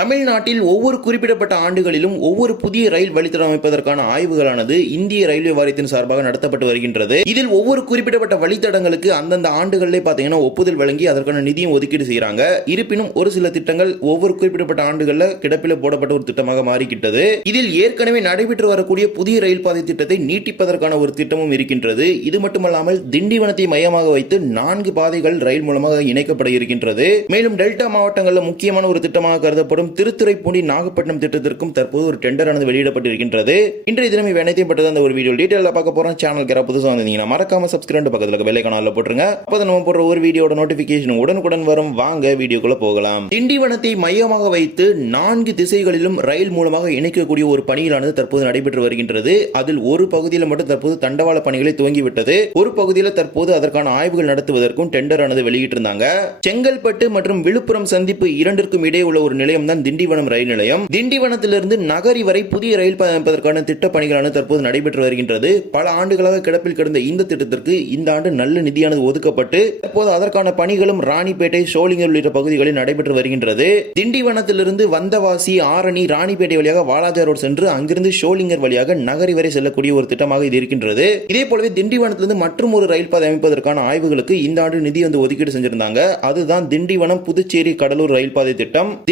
தமிழ்நாட்டில் ஒவ்வொரு குறிப்பிடப்பட்ட ஆண்டுகளிலும் ஒவ்வொரு புதிய ரயில் வழித்தடம் அமைப்பதற்கான ஆய்வுகளானது இந்திய ரயில்வே வாரியத்தின் சார்பாக நடத்தப்பட்டு வருகின்றது. இதில் ஒவ்வொரு குறிப்பிடப்பட்ட வழித்தடங்களுக்கு அந்தந்த ஆண்டுகளிலே பார்த்தீங்கன்னா ஒப்புதல் வழங்கி அதற்கான நிதியும் ஒதுக்கீடு செய்கிறாங்க இருப்பினும் ஒரு சில திட்டங்கள் ஒவ்வொரு குறிப்பிடப்பட்ட ஆண்டுகளில் கிடப்பில் போடப்பட்ட ஒரு திட்டமாக மாறிக்கிட்டது. இதில் ஏற்கனவே நடைபெற்று வரக்கூடிய புதிய ரயில் பாதை திட்டத்தை நீட்டிப்பதற்கான ஒரு திட்டமும் இருக்கின்றது. இது மட்டுமல்லாமல் திண்டிவனத்தை மையமாக வைத்து நான்கு பாதைகள் ரயில் மூலமாக இணைக்கப்பட இருக்கின்றது. மேலும் டெல்டா மாவட்டங்களில் முக்கியமான ஒரு திட்டமாக கருதப்படும் திருத்துறைப்பூண்டி நாகப்பட்டினம் திட்டத்திற்கும் தற்போது ஒரு டெண்டரானது வெளியிடப்பட்டிருக்கின்றது. இன்றைய தினம் இவை அனைத்தையும் பட்டது அந்த ஒரு வீடியோ டீட்டெயிலாக பார்க்க போறோம். சேனல் யாராவது புதுசாக வந்தீங்கன்னா மறக்காம சப்ஸ்கிரைப் பக்கத்தில் வெள்ளை கனாலில் போட்டுருங்க. அப்போ நம்ம போடுற ஒரு வீடியோட நோட்டிபிகேஷன் உடனுக்குடன் வரும். வாங்க வீடியோக்குள்ள போகலாம். திண்டிவனத்தை மையமாக வைத்து நான்கு திசைகளிலும் ரயில் மூலமாக இணைக்கக்கூடிய ஒரு பணியிலானது தற்போது நடைபெற்று வருகின்றது. அதில் ஒரு பகுதியில் மட்டும் தற்போது தண்டவாள பணிகளை துவங்கிவிட்டது. ஒரு பகுதியில் தற்போது அதற்கான ஆய்வுகள் நடத்துவதற்கும் டெண்டர் ஆனது வெளியிட்டிருந்தாங்க. செங்கல்பட்டு மற்றும் விழுப்புரம் சந்திப்பு இரண்டிற்கும் இடையே உள்ள ஒரு நிலையம் தான் திண்டிவனம் ரயில் நிலையம். திண்டிவனத்திலிருந்து நகரி வரை புதிய ரயில் அமைப்பதற்கான திட்ட பணிகளான தற்போது நடைபெற்று வருகின்றது. பல ஆண்டுகளாக கிடப்பில் கிடந்த இந்த திட்டத்திற்கு இந்த ஆண்டு நல்ல நிதியானது ஒதுக்கப்பட்டு தற்போது அதற்கான பணிகளும் ராணிப்பேட்டை சோளிங்கர் உள்ளிட்ட பகுதிகளில் நடைபெற்று வருகின்றது. திண்டிவனத்திலிருந்து வந்தவாசி ஆரணி ராணிப்பேட்டை வழியாக வாலாஜா ரோடு சென்று அங்கிருந்து ஷோலிங்கர் வழியாக நகரி வரை செல்லக்கூடிய ஒரு திட்டமாக இது இருக்கின்றது. இதே போலவே திண்டிவனத்திலிருந்து மற்றும் ஒரு ரயில் பாதை அமைப்பதற்கான ஆய்வுகளுக்கு இந்த ஆண்டு நிதி வந்து ஒதுக்கீடு செஞ்சிருந்தாங்க. அதுதான் திண்டிவனம் புதுச்சேரி கடலூர் ரயில் பாதை திட்டம்.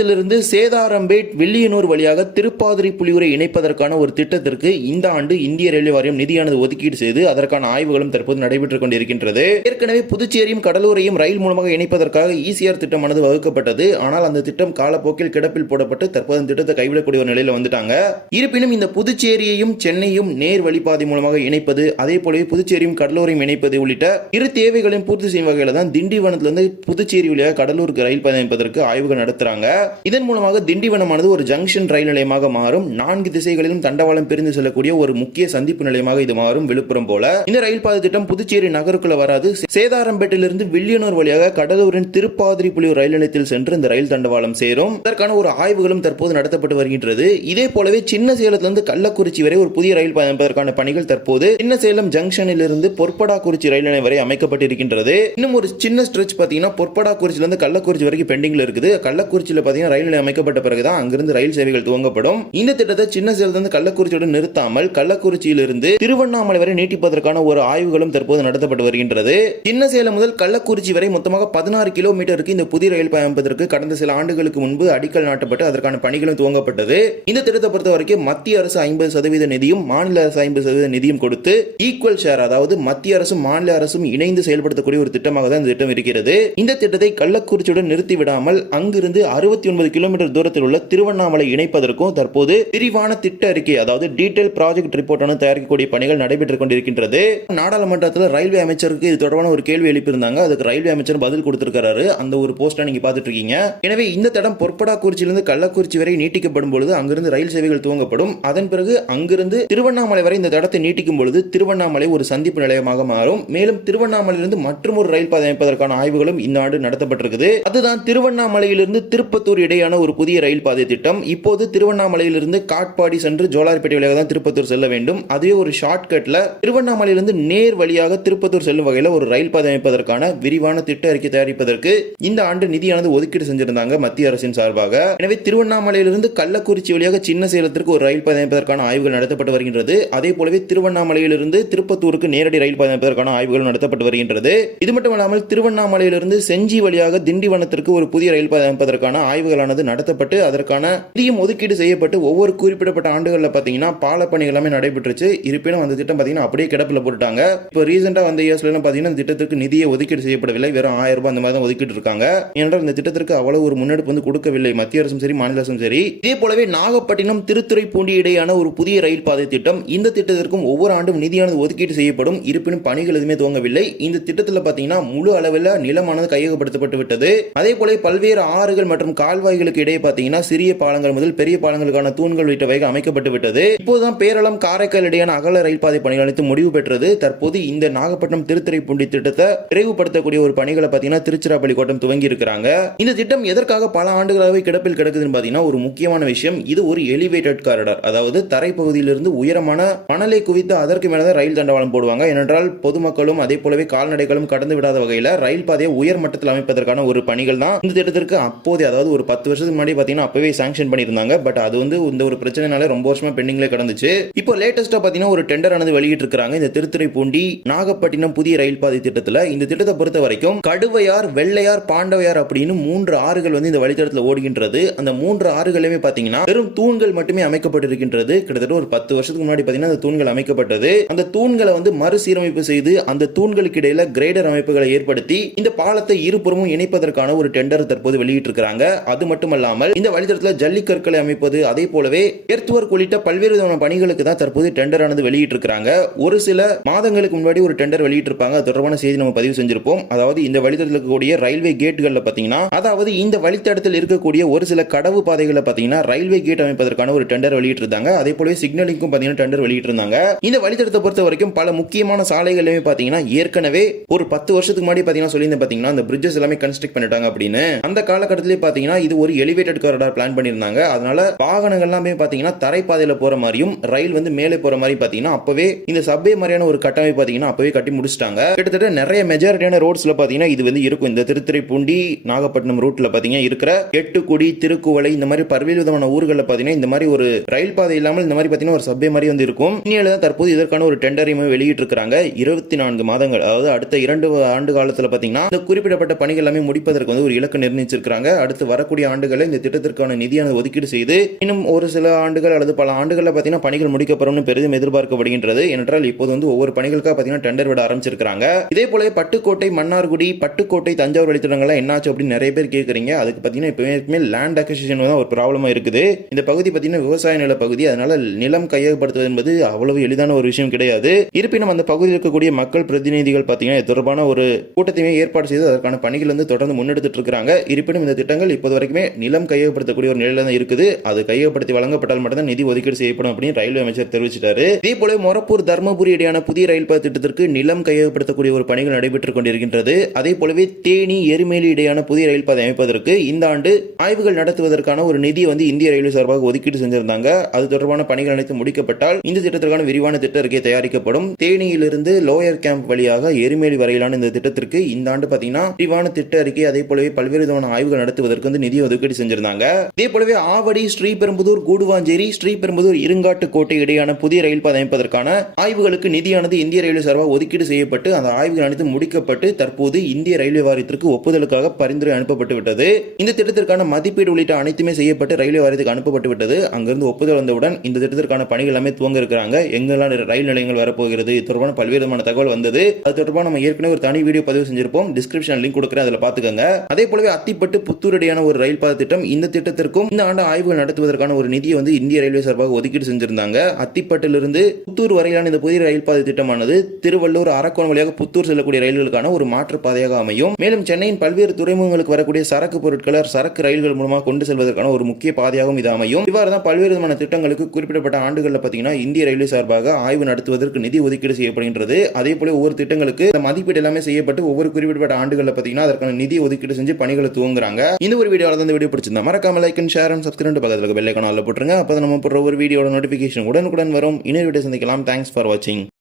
திண்டிவனத்திலிருந்து சேதாரம்பேட் வில்லியனூர் வழியாக திருப்பாதிரி புலியூரை இணைப்பதற்கான ஒரு திட்டத்திற்கு இந்த ஆண்டு இந்திய ரயில்வே வாரியம் நிதியானது ஒதுக்கீடு செய்து அதற்கான ஆய்வுகளும் தற்போது நடைபெற்றுக் கொண்டிருக்கின்றது. ஏற்கனவே புதுச்சேரியும் கடலூரையும் ரயில் மூலமாக இணைப்பதற்காக ஈசிஆர் திட்டமானது வகுக்கப்பட்டது. ஆனால் அந்த திட்டம் காலப்போக்கில் கிடப்பில் போடப்பட்டு தற்போது அந்த திட்டத்தை கைவிடக்கூடிய ஒரு நிலையில வந்துட்டாங்க. இருப்பினும் இந்த புதுச்சேரியையும் சென்னையும் நேர் வழிபாதை மூலமாக இணைப்பது அதே போலவே புதுச்சேரியும் கடலூரையும் இணைப்பது உள்ளிட்ட இரு தேவைகளையும் பூர்த்தி செய்யும் வகையில் தான் திண்டிவனத்திலிருந்து புதுச்சேரி வழியாக கடலூருக்கு ரயில் பயணிப்பதற்கு ஆய்வுகள் நடத்துறாங்க. இதன் மூலமாக திண்டிவனமானது ஒரு ஜங்ஷன் ரயில் நிலையமாக மாறும். நான்கு திசைகளிலும் தண்டவாளம் பிரிந்து செல்லக்கூடிய ஒரு முக்கிய சந்திப்பு நிலையமாக இது மாறும். விழுப்புரம் போல. இந்த ரயில் பாதை திட்டம் புதுச்சேரி நகருக்குள்ள வராது. சேதாரம்பேட்டிலிருந்து வில்லியனூர் வழியாக கடலூரின் திருப்பாதிரி புலியூர் ரயில் நிலையத்தில் சென்று இந்த ரயில் தண்டவாளம் சேரும். இதற்கான ஒரு ஆய்வுகளும் தற்போது நடத்தப்பட்டு வருகின்றது. இதே போலவே சின்ன சேலத்திலிருந்து கள்ளக்குறிச்சி வரை ஒரு புதிய ரயில் பாதை அமைப்பதற்கான பணிகள் தற்போது சின்ன சேலம் ஜங்ஷனில் இருந்து பொற்படா குறிச்சி ரயில் நிலையம் வரை அமைக்கப்பட்டிருக்கின்றது. இன்னும் ஒரு சின்ன ஸ்ட்ரெச் பார்த்தீங்கன்னா பொற்படாக்குறிச்சியில இருந்து கள்ளக்குறிச்சி வரைக்கும் பெண்டிங்ல இருக்குது. கள்ளக்குறிச்சியில் பார்த்தீங்கன்னா ரயில் நிலையம் அமைக்கப்பட்ட பிறகுதான் அங்கிருந்து ரயில் சேவைகள் துவங்கப்படும். இந்த திட்டத்தை சின்ன சேலத்திலிருந்து கள்ளக்குறிச்சியுடன் நிறுத்தாமல் கள்ளக்குறிச்சியிலிருந்து திருவண்ணாமலை வரை நீட்டிப்பதற்கான ஒரு ஆய்வுகளும் தற்போது நடத்தப்பட்டு வருகின்றது. சின்ன சேலம் முதல் கள்ளக்குறிச்சி வரை மொத்தமாக பதினாறு கிலோமீட்டருக்கு இந்த புதிய ரயில் பயணிப்பதற்கு கடந்த சில ஆண்டுகளுக்கு முன்பு அடிக்கல் நாட்டப்பட்டு அதற்கான பணிகளும் துவங்கப்பட்டது. இந்த திட்டத்தை பொறுத்த வரைக்கும் மத்திய அரசு ஐம்பது சதவீத நிதியும் மாநில அரசு ஐம்பது சதவீத நிதியும் கொடுத்து ஈக்குவல் ஷேர் அதாவது மத்திய அரசும் மாநில அரசும் இணைந்து செயல்படுத்தக்கூடிய ஒரு திட்டமாக தான் இந்த திட்டம் இருக்கிறது. இந்த திட்டத்தை கள்ளக்குறிச்சியுடன் நிறுத்திவிடாமல் அங்கிருந்து அறுபத்தி ஒன்பது கிலோமீட்டர் தூரத்தில் உள்ள திருவண்ணாமலை இணைப்பதற்கும் தற்போது விரிவான திட்ட அறிக்கை அதாவது டீடைல் ப்ராஜெக்ட் ரிப்போர்ட் தயாரிக்கக்கூடிய பணிகள் நடைபெற்றுக் கொண்டிருக்கின்றது. நாடாளுமன்றத்தில் ரயில்வே அமைச்சருக்கு இது தொடர்பான ஒரு கேள்வி எழுப்பியிருந்தாங்க. அதுக்கு ரயில்வே அமைச்சர் பதில் கொடுத்திருக்கிறாரு அந்த ஒரு போஸ்டை நீங்க பார்த்துட்டு இருக்கீங்க எனவே இந்த தடம் பொற்படாக்குறிச்சியிலிருந்து கள்ளக்குறிச்சி வரை நீட்டிக்கப்படும் பொழுது அங்கிருந்து ரயில் சேவைகள் துவங்கப்படும். அதன் பிறகு அங்கிருந்து திருவண்ணாமலை வரை இந்த தடத்தை நீட்டிக்கும் பொழுது திருவண்ணாமலை ஒரு சந்திப்பு நிலையமாக மாறும். மேலும் திருவண்ணாமலையிலிருந்து மற்றும் ஒரு ரயில் பாதை அமைப்பதற்கான ஆய்வுகளும் இந்த ஆண்டு நடத்தப்பட்டிருக்குது. அதுதான் திருவண்ணாமலையிலிருந்து திருப்பத்தூர் இடையான ஒரு புதிய ரயில் பாதை திட்டம். இப்போது திருவண்ணாமலையிலிருந்து காட்பாடி சென்று ஜோலார்பேட்டை வழியாக தான் திருப்பத்தூர் செல்ல வேண்டும். அதுவே ஒரு ஷார்ட்கட்ல திருவண்ணாமலையிலிருந்து நேர் வழியாக திருப்பத்தூர் செல்லும் வகையில் ஒரு ரயில் பாதை அமைப்பதற்கான விரிவான திட்ட அறிக்கை தயாரிப்பதற்கு இந்த ஆண்டு நிதியானது ஒதுக்கீடு செஞ்சிருந்தாங்க மத்திய அரசின் சார்பாக. எனவே திருவண்ணாமலையிலிருந்து கள்ளக்குறிச்சி வழியாக சின்ன சேலத்திற்கு ஒரு ரயில் பாதை அமைப்பதற்கான ஆய்வுகள் நடத்தப்பட்டு வருகின்றது. அதே போலவே திருவண்ணாமலையிலிருந்து திருப்பத்தூருக்கு நேரடி ரயில் பாதை அமைப்பதற்கான ஆய்வுகள் நடத்தப்பட்டு வருகின்றது. இது மட்டுமல்லாமல் திருவண்ணாமலையிலிருந்து செஞ்சி வழியாக திண்டிவனத்திற்கு ஒரு புதிய ரயில் பாதை அமைப்பதற்கான ஆய்வுகளானது நடத்தப்பட்டு அதற்கான நிதியும் ஒதுக்கீடு செய்யப்பட்டு ஒவ்வொரு குறிப்பிடப்பட்ட ஆண்டுகளில் பார்த்தீங்கன்னா பால பணி எல்லாமே நடைபெற்றுச்சு. இருப்பினும் அந்த திட்டம் பார்த்தீங்கன்னா அப்படியே கிடப்பில் போட்டுட்டாங்க. இப்போ ரீசெண்டாக வந்த இயர்ஸ்ல பார்த்தீங்கன்னா இந்த திட்டத்திற்கு நிதியை ஒதுக்கீடு செய்யப்படவில்லை. வெறும் ஆயிரம் ரூபாய் அந்த மாதிரி தான் ஒதுக்கிட்டு இருக்காங்க. ஏனென்றால் இந்த திட்டத்திற்கு அவ்வளவு ஒரு முன்னெடுப்பு வந்து கொடுக்கவில்லை. மத்திய அரசும் சரி மாநில அரசும் சரி. இதே போலவே நாகப்பட்டினம் திருத்துறைப்பூண்டி இடையான ஒரு புதிய ரயில் பாதை திட்டம் இந்த திட்டத்திற்கும் ஒவ்வொரு ஆண்டும் நிதியானது ஒதுக்கீடு செய்யப்படும். இருப்பினும் பணிகள் எதுவுமே துவங்கவில்லை. இந்த திட்டத்தில் பார்த்தீங்கன்னா முழு அளவில் நிலமானது கையகப்படுத்தப்பட்டு விட்டது. அதே போல பல்வேறு ஆறுகள் மற்றும் கால்வாய்களுக்கு இடையே பார்த்தீங்கன்னா சிறிய பாலங்கள் முதல் பெரிய பாலங்களுக்கான தூண்கள் உள்ளிட்டவைகள் அமைக்கப்பட்டு விட்டது. இப்போதுதான் பேரளம் காரைக்கால் இடையான அகல ரயில் பாதை பணிகள் அனைத்து முடிவு பெற்றது. தற்போது இந்த நாகப்பட்டினம் திருத்துறைப்பூண்டி திட்டத்தை விரைவுபடுத்தக்கூடிய ஒரு பணிகளை பார்த்தீங்கன்னா திருச்சிராப்பள்ளி கோட்டம் துவங்கி இருக்கிறாங்க. இந்த திட்டம் எதற்காக பல ஆண்டுகளாகவே கிடப்பில் கிடக்குதுன்னு பார்த்தீங்கன்னா ஒரு முக்கியமான விஷயம். இது ஒரு எலிவேட்டட் காரிடார் அதாவது தரைப்பகுதியிலிருந்து உயரமான மணலை குவித்து அதற்கு மேலதான் ரயில் தண்டவாளம் போடுவாங்க. ஏனென்றால் பொதுமக்களும் அதே போலவே கால்நடைகளும் கடந்து விடாத வகையில் ரயில் பாதையை உயர் மட்டத்தில் அமைப்பதற்கான ஒரு பணிகள் தான். இந்த திட்டத்திற்கு அப்போதே அதாவது ஒரு ஒரு பத்து வருஷத்துக்கு முன்னாடி பார்த்தீங்கன்னா அப்பவே சாங்ஷன் பண்ணியிருந்தாங்க. பட் அது வந்து இந்த ஒரு பிரச்சனைனால ரொம்ப வருஷமா பெண்டிங்ல கிடந்துச்சு. இப்போ லேட்டஸ்டா பார்த்தீங்கன்னா ஒரு டெண்டர் ஆனது வெளியிட்டு இருக்காங்க இந்த திருத்துறைப்பூண்டி நாகப்பட்டினம் புதிய ரயில் பாதை திட்டத்தில். இந்த திட்டத்தை பொறுத்த வரைக்கும் கடுவையார் வெள்ளையார் பாண்டவையார் அப்படின்னு மூன்று ஆறுகள் வந்து இந்த வழித்தடத்தில் ஓடுகின்றது. அந்த மூன்று ஆறுகளுமே பார்த்தீங்கன்னா வெறும் தூண்கள் மட்டுமே அமைக்கப்பட்டிருக்கின்றது. கிட்டத்தட்ட ஒரு பத்து வருஷத்துக்கு முன்னாடி பார்த்தீங்கன்னா அந்த தூண்கள் அமைக்கப்பட்டது. அந்த தூண்களை வந்து மறுசீரமைப்பு செய்து அந்த தூண்களுக்கு இடையில கிரேடர் அமைப்புகளை ஏற்படுத்தி இந்த பாலத்தை இருபுறமும் இணைப்பதற்கான ஒரு டெண்டர் தற்போது வெளியிட்டிருக்கிறாங்க. அது மட்டுமல்லாமல் இந்த வழித்தடத்தில் ஜல்லிக்கற்களை அமைப்பது அதே போலவே எர்த்வொர்க் உள்ளிட்ட பல்வேறு விதமான பணிகளுக்கு தான் தற்போது டெண்டர் ஆனது வெளியிட்டிருக்கிறாங்க. ஒரு சில மாதங்களுக்கு முன்னாடி ஒரு டெண்டர் வெளியிட்டிருப்பாங்க. அது தொடர்பான செய்தி நம்ம பதிவு செஞ்சிருப்போம். அதாவது இந்த வழித்தடத்தில் இருக்கக்கூடிய ரயில்வே கேட்டுகளில் பார்த்தீங்கன்னா அதாவது இந்த வழித்தடத்தில் இருக்கக்கூடிய ஒரு சில கடவு பாதைகளை பார்த்தீங்கன்னா ரயில்வே கேட் அமைப்பதற்கான ஒரு டெண்டர் வெளியிட்டிருந்தாங்க. அதே போலவே சிக்னலிங்கும் பார்த்தீங்கன்னா டெண்டர் வெளியிட்டிருந்தாங்க. இந்த வழித்தடத்தை பொறுத்த வரைக்கும் பல முக்கியமான சாலைகளுமே பார்த்தீங்கன்னா ஏற்கனவே ஒரு பத்து வருஷத்துக்கு முன்னாடி பார்த்தீங்கன்னா சொல்லியிருந்தேன் பார்த்தீங்கன்னா அந்த பிரிட்ஜஸ் எல்லாமே கன்ஸ்ட்ரக்ட் பண்ணிட்டாங்க அப்படின்னு. அந்த காலகட்டத்திலே பார்த்தீங்கன்னா இது ஒரு எலிவேட்டட் காரிடார் பிளான் பண்ணியிருந்தாங்க. அதனால வாகனங்கள் எல்லாமே பார்த்தீங்கன்னா தரைப்பாதையில் போற மாதிரியும் ரயில் வந்து மேலே போற மாதிரி பார்த்தீங்கன்னா அப்பவே இந்த சப்வே மாதிரியான ஒரு கட்டமைப்பு பார்த்தீங்கன்னா அப்பவே கட்டி முடிச்சிட்டாங்க. கிட்டத்தட்ட நிறைய மெஜாரிட்டியான ரோட்ஸ்ல பார்த்தீங்கன்னா இது வந்து இருக்கும். இந்த திருத்துறைப்பூண்டி நாகப்பட்டினம் ரூட்ல பார்த்தீங்கன்னா இருக்கிற எட்டுக்குடி திருக்குவளை இந்த மாதிரி பல்வேறு விதமான ஊர்களில் பார்த்தீங்கன்னா இந்த மாதிரி ஒரு ரயில் பாதை இல்லாமல் இந்த மாதிரி பார்த்தீங்கன்னா ஒரு சப்வே மாதிரி வந்து இருக்கும். இன்னில தான் தற்போது இதற்கான ஒரு டெண்டரையுமே வெளியிட்டு இருக்காங்க இருபத்தி நான்கு மாதங்கள் அதாவது அடுத்த இரண்டு ஆண்டு காலத்தில் பார்த்தீங்கன்னா இந்த குறிப்பிடப்பட்ட பணிகள் எல்லாமே முடிப்பதற்கு வந்து ஒரு இலக்கு நிர்ணயிச்சிருக்காங்க அடுத்து வர வரக்கூடிய ஆண்டுகளில் இந்த திட்டத்திற்கான நிதியானது ஒதுக்கீடு செய்து இன்னும் ஒரு சில ஆண்டுகள் அல்லது பல ஆண்டுகளில் பார்த்தீங்கன்னா பணிகள் முடிக்கப்படும்னு பெரிதும் எதிர்பார்க்கப்படுகின்றது. என்றால் இப்போது வந்து ஒவ்வொரு பணிகளுக்காக பார்த்தீங்கன்னா டெண்டர் விட ஆரம்பிச்சிருக்காங்க இதே போல பட்டுக்கோட்டை மன்னார்குடி பட்டுக்கோட்டை தஞ்சாவூர் வழித்தடங்கள்லாம் என்னாச்சு அப்படின்னு நிறைய பேர் கேட்குறீங்க அதுக்கு பார்த்தீங்கன்னா இப்போ லேண்ட் அக்விசிஷன் தான் ஒரு ப்ராப்ளமாக இருக்குது. இந்த பகுதி பார்த்தீங்கன்னா விவசாய நில பகுதி. அதனால நிலம் கையகப்படுத்துவது என்பது அவ்வளவு எளிதான ஒரு விஷயம் கிடையாது. இருப்பினும் அந்த பகுதியில் இருக்கக்கூடிய மக்கள் பிரதிநிதிகள் பார்த்தீங்கன்னா தொடர்பான ஒரு கூட்டத்தையுமே ஏற்பாடு செய்து அதற்கான பணிகள் வந்து தொடர்ந்து முன்னெடுத்துட்டு இருக்காங்க இருப்பினும் இந்த திட்டங்கள் இப்போது வரைக்குமே நிலம் கையகப்படுத்தக்கூடிய ஒரு நிலையில தான் இருக்குது. அது கையகப்படுத்தி வழங்கப்பட்டால் மட்டும்தான் நிதி ஒதுக்கீடு செய்யப்படும் அப்படின்னு ரயில்வே அமைச்சர் தெரிவிச்சிட்டாரு. இதே போல மொரப்பூர் தர்மபுரி இடையான புதிய ரயில் பாதை திட்டத்திற்கு நிலம் கையகப்படுத்தக்கூடிய ஒரு பணிகள் நடைபெற்றுக் கொண்டிருக்கின்றது. அதே போலவே தேனி எருமேலி இடையான புதிய ரயில் பாதை அமைப்பதற்கு இந்த ஆண்டு ஆய்வுகள் நடத்துவதற்கான ஒரு நிதி வந்து இந்திய ரயில்வே சார்பாக ஒதுக்கீடு செஞ்சிருந்தாங்க. அது தொடர்பான பணிகள் அனைத்து முடிக்கப்பட்டால் இந்த திட்டத்திற்கான விரிவான திட்ட அறிக்கை தயாரிக்கப்படும். தேனியிலிருந்து லோயர் கேம்ப் வழியாக எருமேலி வரையிலான இந்த திட்டத்திற்கு இந்த ஆண்டு பாத்தீங்கன்னா விரிவான திட்ட அறிக்கை அதே போலவே பல்வேறு விதமான ஆய்வுகள் நடத்துவதற்கு வந்து நிதி ஒதுக்கீடு செஞ்சிருந்தாங்க. இதே போலவே ஆவடி ஸ்ரீபெரும்புதூர் கூடுவாஞ்சேரி ஸ்ரீபெரும்புதூர் இருங்காட்டுக்கோட்டை இடையான புதிய ரயில் பாதை அமைப்பதற்கான ஆய்வுகளுக்கு நிதியானது இந்திய ரயில்வே சார்பாக ஒதுக்கீடு செய்யப்பட்டு அந்த ஆய்வுகள் அனைத்து முடிக்கப்பட்டு தற்போது இந்திய ரயில்வே வாரியத்திற்கு ஒப்புதலுக்காக பரிந்துரை அனுப்பப்பட்டு விட்டது. இந்த திட்டத்திற்கான மதிப்பீடு உள்ளிட்ட அனைத்துமே செய்யப்பட்டு ரயில்வே வாரியத்துக்கு அனுப்பப்பட்டு விட்டது. அங்கிருந்து ஒப்புதல் வந்தவுடன் இந்த திட்டத்திற்கான பணிகள் எல்லாமே துவங்க இருக்கிறாங்க எங்கெல்லாம் ரயில் நிலையங்கள் வரப்போகிறது இது தொடர்பான பல்வேறு விதமான தகவல் வந்தது. அது தொடர்பாக நம்ம ஏற்கனவே ஒரு தனி வீடியோ பதிவு செஞ்சிருப்போம். டிஸ்கிரிப்ஷன் லிங்க் கொடுக்குறேன் அதில் பார்த்துக்கோங்க. அதே போலவே அத்திப்பட்டு புத்தூரடியான ஒரு ரயில் பாதை திட்டம் இந்த திட்டத்திற்கும் இந்த ஆண்டு ஆய்வுகள் நடத்துவதற்கான ஒரு நிதியை வந்து இந்திய ரயில்வே சார்பாக ஒதுக்கீடு செஞ்சிருந்தாங்க. அத்திப்பட்டிலிருந்து புத்தூர் வரையிலான இந்த புதிய ரயில் பாதை திட்டமானது திருவள்ளூர் அரக்கோணம் வழியாக புத்தூர் செல்லக்கூடிய ரயில்களுக்கான ஒரு மாற்று பாதையாக அமையும். மேலும் சென்னையின் பல்வேறு துறைமுகங்களுக்கு வரக்கூடிய சரக்கு பொருட்களை சரக்கு ரயில்கள் மூலமாக கொண்டு செல்வதற்கான ஒரு முக்கிய பாதையாகவும் இது அமையும். இவ்வாறு தான் பல்வேறு விதமான திட்டங்களுக்கு குறிப்பிடப்பட்ட ஆண்டுகளில் பார்த்தீங்கன்னா இந்திய ரயில்வே சார்பாக ஆய்வு நடத்துவதற்கு நிதி ஒதுக்கீடு செய்யப்படுகின்றது. அதே போல ஒவ்வொரு திட்டங்களுக்கு மதிப்பீடு எல்லாமே செய்யப்பட்டு ஒவ்வொரு குறிப்பிடப்பட்ட ஆண்டுகளில் பார்த்தீங்கன்னா அதற்கான நிதி ஒதுக்கீடு செஞ்சு பணிகளை துவங்குறாங்க. இந்த ஒரு வீடியோ வந்து வீடியோ பிடிச்சிருந்தா மறக்காம like and share and subscribe பக்கத்தில் பெல்லைக்கான போட்டுருங்க. அப்போ நம்ம போடுற ஒரு வீடியோட நோட்டிஃபிகேஷன் உடனுக்குடன் வரும். இன்னொரு வீடியோ சந்திக்கலாம். தேங்க்ஸ் ஃபார் வாட்சிங்